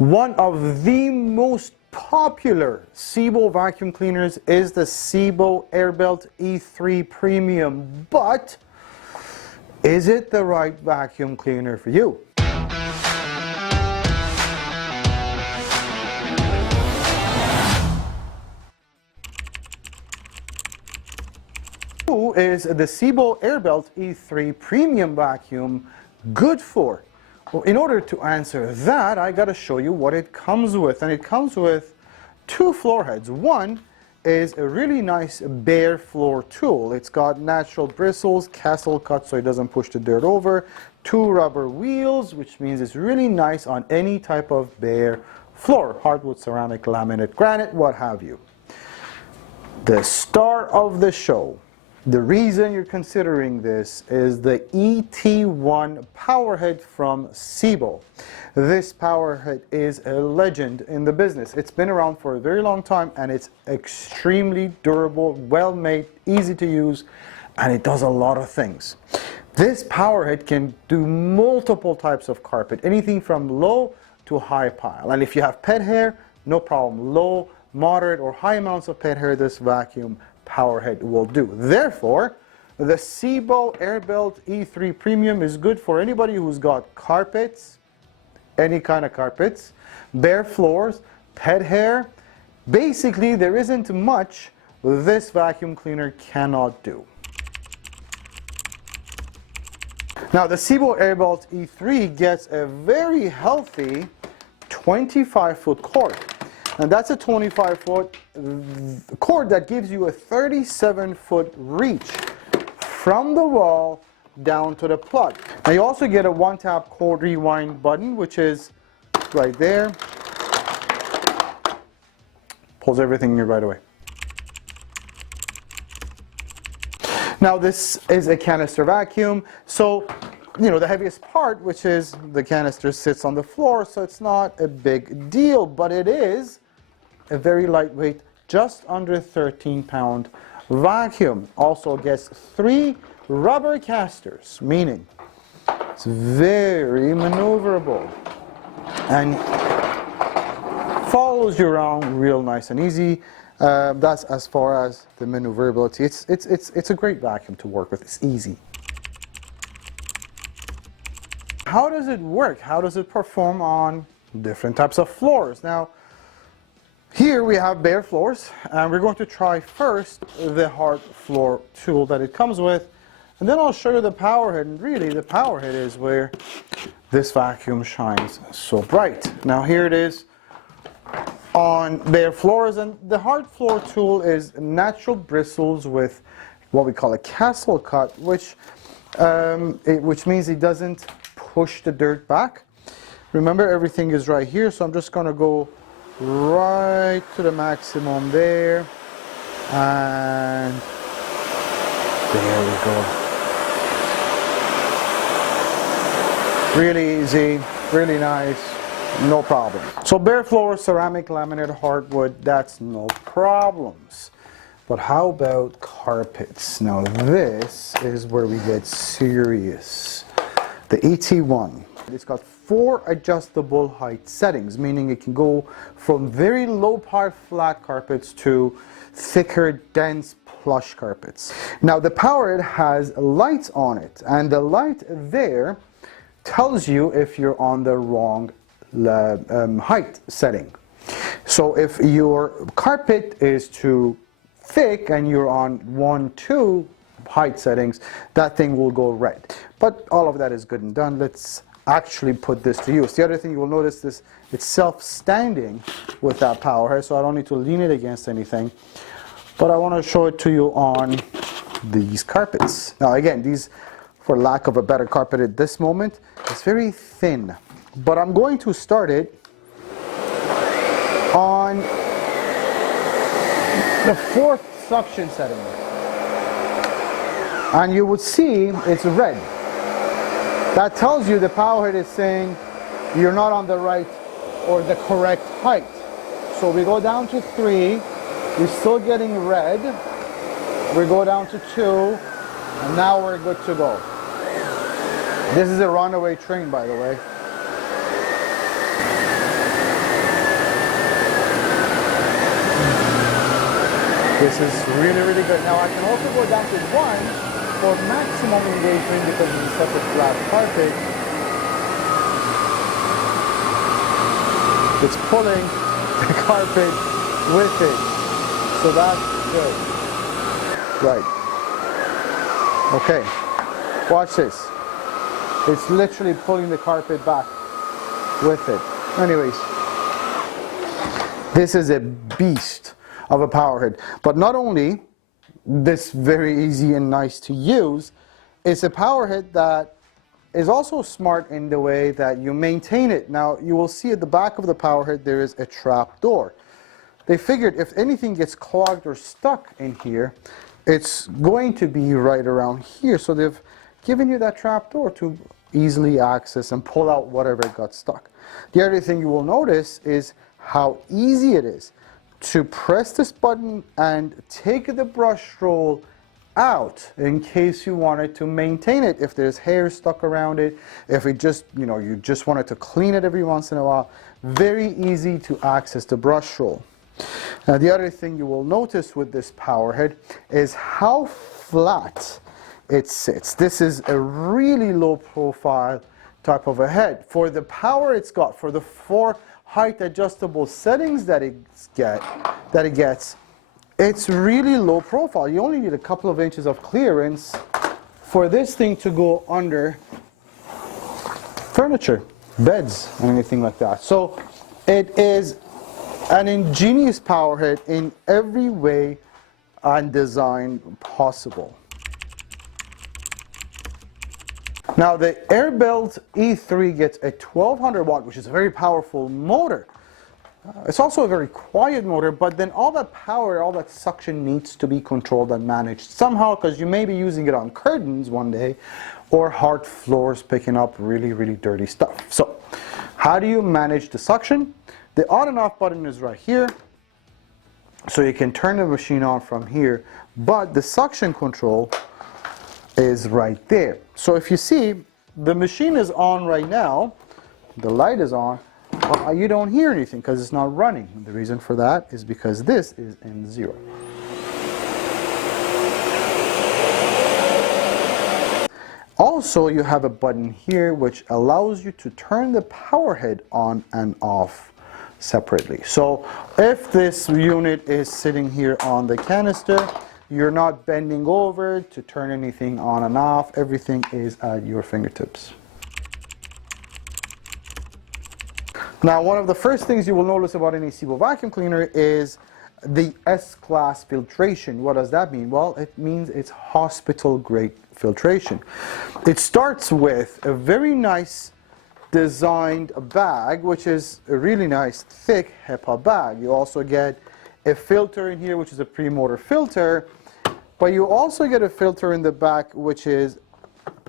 One of the most popular Sebo vacuum cleaners is the Sebo Airbelt E3 Premium, but is it the right vacuum cleaner for you? Who is the Sebo Airbelt E3 Premium vacuum good for? Well, in order to answer that, I got to show you what it comes with. And it comes with two floor heads. One is a really nice bare floor tool. It's got natural bristles, castle cut so it doesn't push the dirt over, two rubber wheels, which means it's really nice on any type of bare floor, hardwood, ceramic, laminate, granite, what have you. The star of the show, the reason you're considering this, is the ET1 powerhead from Sebo. This powerhead is a legend in the business. It's been around for a very long time and it's extremely durable, well made, easy to use, and it does a lot of things. This powerhead can do multiple types of carpet, anything from low to high pile. And if you have pet hair, no problem. Low, moderate, or high amounts of pet hair, this vacuum powerhead will do. Therefore, the Sebo Airbelt E3 Premium is good for anybody who's got carpets, any kind of carpets, bare floors, pet hair. Basically, there isn't much this vacuum cleaner cannot do. Now, the Sebo Airbelt E3 gets a very healthy 25-foot cord. And that's a 25-foot cord that gives you a 37-foot reach from the wall down to the plug. Now you also get a one-tap cord rewind button, which is right there. Pulls everything in right away. Now this is a canister vacuum, so the heaviest part, which is the canister, sits on the floor, so it's not a big deal, but it is a very lightweight, just under 13-pound vacuum. Also gets 3 rubber casters, meaning it's very maneuverable and follows you around real nice and easy. That's as far as the maneuverability. It's a great vacuum to work with. It's easy. How does it work? How does it perform on different types of floors? Now, here we have bare floors, and we're going to try first the hard floor tool that it comes with, and then I'll show you the powerhead. And really, the powerhead is where this vacuum shines so bright. Now here it is on bare floors, and the hard floor tool is natural bristles with what we call a castle cut, which means it doesn't push the dirt back. Remember, everything is right here, so I'm just going to go right to the maximum there, and there we go. Really easy, really nice, no problem. So bare floor, ceramic, laminate, hardwood, that's no problems. But how about carpets? Now this is where we get serious. The ET1, it's got 4 adjustable height settings, meaning it can go from very low part flat carpets to thicker, dense, plush carpets. Now the powerhead has lights on it, and the light there tells you if you're on the wrong height setting. So if your carpet is too thick and you're on 1, 2 height settings, that thing will go red. But all of that is good and done. Let's actually put this to use. The other thing you will notice is it's self-standing with that powerhead, so I don't need to lean it against anything. But I want to show it to you on these carpets. Now again, these, for lack of a better carpet at this moment, it's very thin. But I'm going to start it on the 4th suction setting. And you would see it's red. That tells you the powerhead is saying you're not on the right or the correct height. So we go down to 3, we're still getting red. We go down to 2, and now we're good to go. This is a runaway train, by the way. This is really, really good. Now I can also go down to 1 for maximum engagement because it's such a flat carpet. It's pulling the carpet with it. So that's good. Right. Okay. Watch this. It's literally pulling the carpet back with it. Anyways, this is a beast of a power head. But not only this very easy and nice to use, it's a power head that is also smart in the way that you maintain it. Now you will see at the back of the power head there is a trap door. They figured if anything gets clogged or stuck in here, it's going to be right around here. So they've given you that trap door to easily access and pull out whatever got stuck. The other thing you will notice is how easy it is to press this button and take the brush roll out in case you wanted to maintain it. If there's hair stuck around it, if it just, you just wanted to clean it every once in a while, very easy to access the brush roll. Now the other thing you will notice with this power head is how flat it sits. This is a really low profile type of a head. For the power it's got, for the 4 height adjustable settings that it gets, it's really low profile. You only need a couple of inches of clearance for this thing to go under furniture, beds, and anything like that. So it is an ingenious power head in every way and design possible. Now the Airbelt E3 gets a 1200 watt, which is a very powerful motor. It's also a very quiet motor, but then all that power, all that suction needs to be controlled and managed somehow, because you may be using it on curtains one day or hard floors picking up really, really dirty stuff. So how do you manage the suction? The on and off button is right here, so you can turn the machine on from here, but the suction control is right there. So if you see, the machine is on right now, the light is on, but you don't hear anything because it's not running. And the reason for that is because this is in 0. Also, you have a button here which allows you to turn the power head on and off separately. So if this unit is sitting here on the canister, you're not bending over to turn anything on and off. Everything is at your fingertips. Now, one of the first things you will notice about any Sebo vacuum cleaner is the SClass filtration. What does that mean? Well, it means it's hospital-grade filtration. It starts with a very nice designed bag, which is a really nice thick HEPA bag. You also get a filter in here, which is a pre-motor filter, but you also get a filter in the back, which is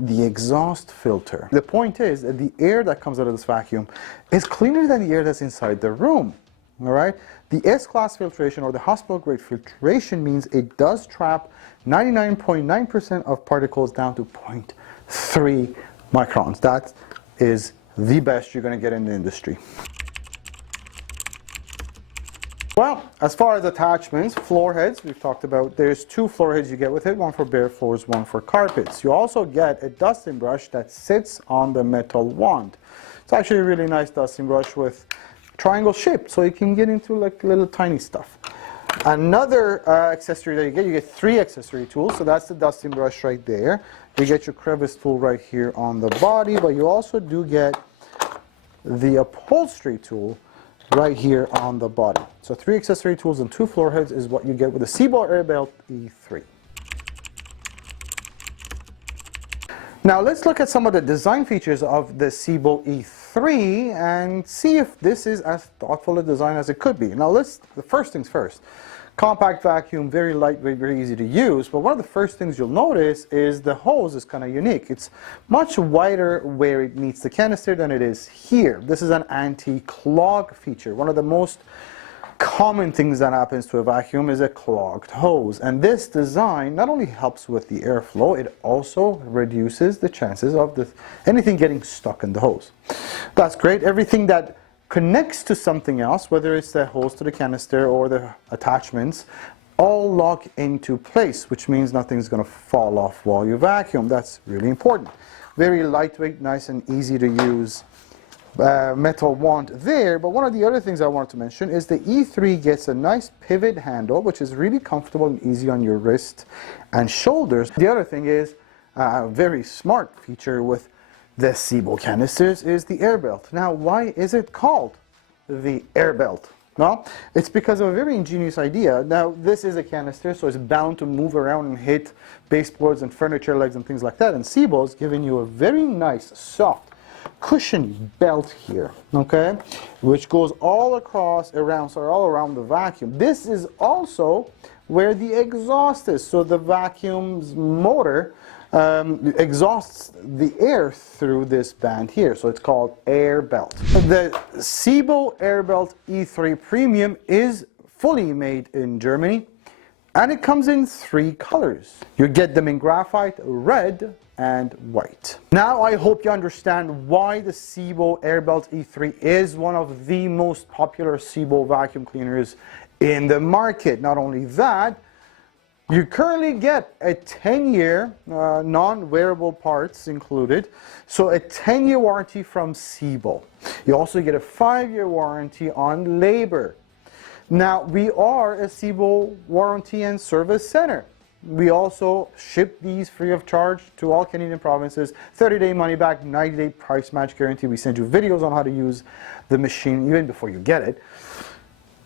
the exhaust filter. The point is that the air that comes out of this vacuum is cleaner than the air that's inside the room. All right? The SClass filtration, or the hospital-grade filtration, means it does trap 99.9% of particles down to 0.3 microns. That is the best you're going to get in the industry. Well, as far as attachments, floor heads, we've talked about, there's 2 floor heads you get with it, one for bare floors, one for carpets. You also get a dusting brush that sits on the metal wand. It's actually a really nice dusting brush with triangle shape, so you can get into like little tiny stuff. Another accessory that you get 3 accessory tools, so that's the dusting brush right there. You get your crevice tool right here on the body, but you also do get the upholstery tool right here on the body. So 3 accessory tools and 2 floor heads is what you get with the Sebo Airbelt E3. Now let's look at some of the design features of the Sebo E3 and see if this is as thoughtful a design as it could be. Now the first things first. Compact vacuum, very lightweight, very easy to use, but one of the first things you'll notice is the hose is kind of unique. It's much wider where it meets the canister than it is here. This is an anti-clog feature. One of the most common things that happens to a vacuum is a clogged hose, and this design not only helps with the airflow, it also reduces the chances of anything getting stuck in the hose. That's great. Everything that connects to something else, whether it's the hose to the canister or the attachments, all lock into place, which means nothing's going to fall off while you vacuum. That's really important. Very lightweight, nice and easy to use metal wand there. But one of the other things I wanted to mention is the E3 gets a nice pivot handle, which is really comfortable and easy on your wrist and shoulders. The other thing is a very smart feature with the Sebo canisters is the air belt. Now, why is it called the air belt? Well, it's because of a very ingenious idea. Now, this is a canister, so it's bound to move around and hit baseboards and furniture legs and things like that. And Sebo's giving you a very nice, soft, cushiony belt here, okay, which goes all across around, so all around the vacuum. This is also where the exhaust is, so the vacuum's motor exhausts the air through this band here, so it's called air belt. The Sebo Airbelt E3 Premium is fully made in Germany, and it comes in 3 colors. You get them in graphite, red, and white. Now I hope you understand why the Sebo Airbelt E3 is one of the most popular Sebo vacuum cleaners in the market. Not only that, you currently get a 10-year non-wearable parts included, so a 10-year warranty from Sebo. You also get a 5-year warranty on labor. Now, we are a Sebo warranty and service center. We also ship these free of charge to all Canadian provinces, 30-day money-back, 90-day price match guarantee. We send you videos on how to use the machine even before you get it.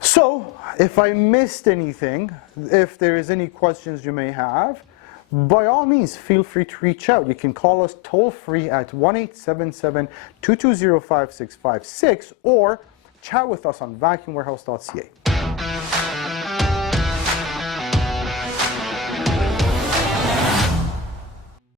So, if I missed anything, if there is any questions you may have, by all means, feel free to reach out. You can call us toll-free at 1-877-220-5656 or chat with us on vacuumwarehouse.ca.